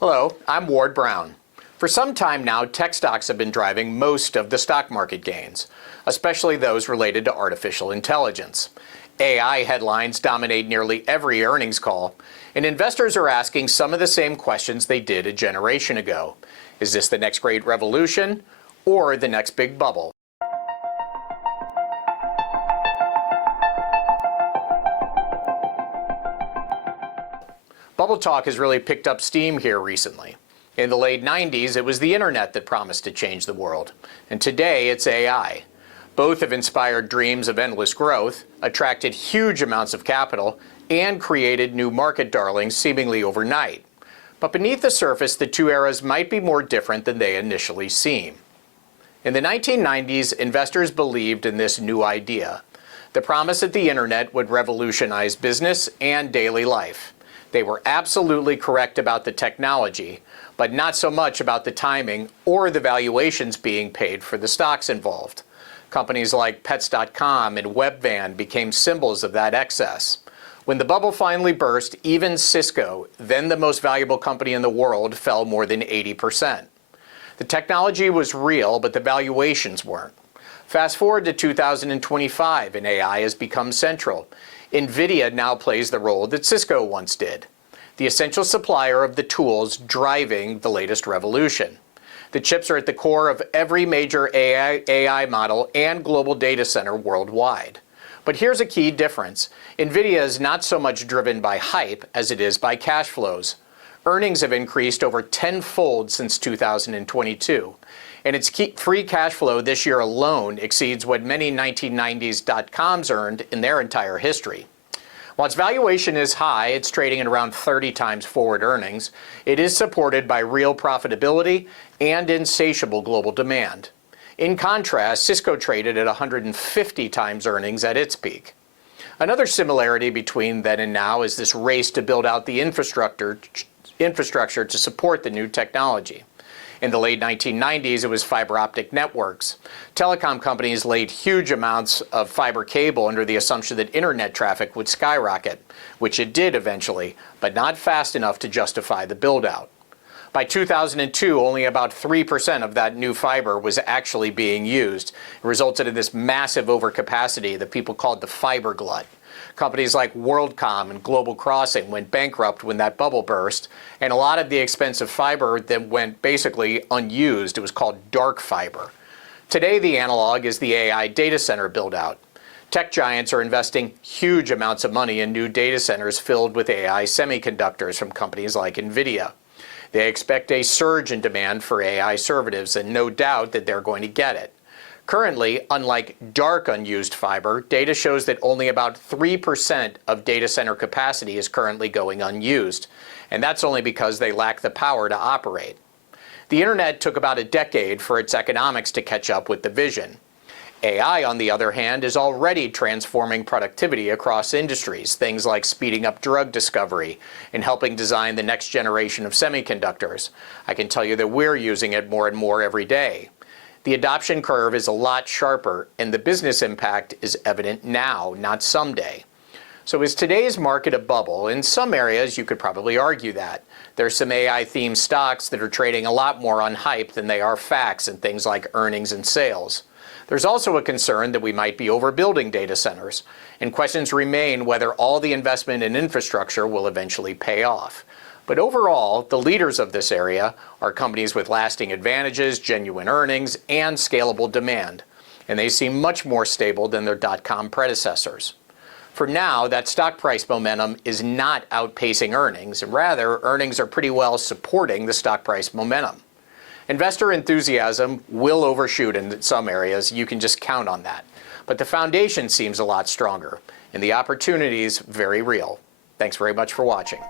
Hello, I'm Ward Brown. For some time now, tech stocks have been driving most of the stock market gains, especially those related to artificial intelligence. AI headlines dominate nearly every earnings call, and investors are asking some of the same questions they did a generation ago. Is this the next great revolution or the next big bubble? Bubble talk has really picked up steam here recently. In the late 90s, it was the internet that promised to change the world. And today, it's AI. Both have inspired dreams of endless growth, attracted huge amounts of capital, and created new market darlings seemingly overnight. But beneath the surface, the two eras might be more different than they initially seem. In the 1990s, investors believed in this new idea, the promise that the internet would revolutionize business and daily life. They were absolutely correct about the technology, but not so much about the timing or the valuations being paid for the stocks involved. Companies like Pets.com and Webvan became symbols of that excess. When the bubble finally burst, even Cisco, then the most valuable company in the world, fell more than 80%. The technology was real, but the valuations weren't. Fast forward to 2025, and AI has become central. NVIDIA now plays the role that Cisco once did, the essential supplier of the tools driving the latest revolution. The chips are at the core of every major AI model and global data center worldwide. But here's a key difference. NVIDIA is not so much driven by hype as it is by cash flows. Earnings have increased over tenfold since 2022. And its free cash flow this year alone exceeds what many 1990s dot-coms earned in their entire history. While its valuation is high, it's trading at around 30 times forward earnings. It is supported by real profitability and insatiable global demand. In contrast, Cisco traded at 150 times earnings at its peak. Another similarity between then and now is this race to build out the infrastructure to support the new technology. In the late 1990s, it was fiber optic networks. Telecom companies laid huge amounts of fiber cable under the assumption that internet traffic would skyrocket, which it did eventually, but not fast enough to justify the build-out. By 2002, only about 3% of that new fiber was actually being used. It resulted in this massive overcapacity that people called the fiber glut. Companies like WorldCom and Global Crossing went bankrupt when that bubble burst, and a lot of the expensive fiber that went basically unused. It was called dark fiber. Today, the analog is the AI data center build-out. Tech giants are investing huge amounts of money in new data centers filled with AI semiconductors from companies like NVIDIA. They expect a surge in demand for AI servatives, and no doubt that they're going to get it. Currently, unlike dark unused fiber, data shows that only about 3% of data center capacity is currently going unused, and that's only because they lack the power to operate. The internet took about a decade for its economics to catch up with the vision. AI, on the other hand, is already transforming productivity across industries, things like speeding up drug discovery and helping design the next generation of semiconductors. I can tell you that we're using it more and more every day. The adoption curve is a lot sharper, and the business impact is evident now, not someday. So is today's market a bubble? In some areas, you could probably argue that. There's some AI-themed stocks that are trading a lot more on hype than they are facts in things like earnings and sales. There's also a concern that we might be overbuilding data centers, and questions remain whether all the investment in infrastructure will eventually pay off. But overall, the leaders of this area are companies with lasting advantages, genuine earnings, and scalable demand. And they seem much more stable than their dot-com predecessors. For now, that stock price momentum is not outpacing earnings, and rather, earnings are pretty well supporting the stock price momentum. Investor enthusiasm will overshoot in some areas. You can just count on that. But the foundation seems a lot stronger, and the opportunities very real. Thanks very much for watching.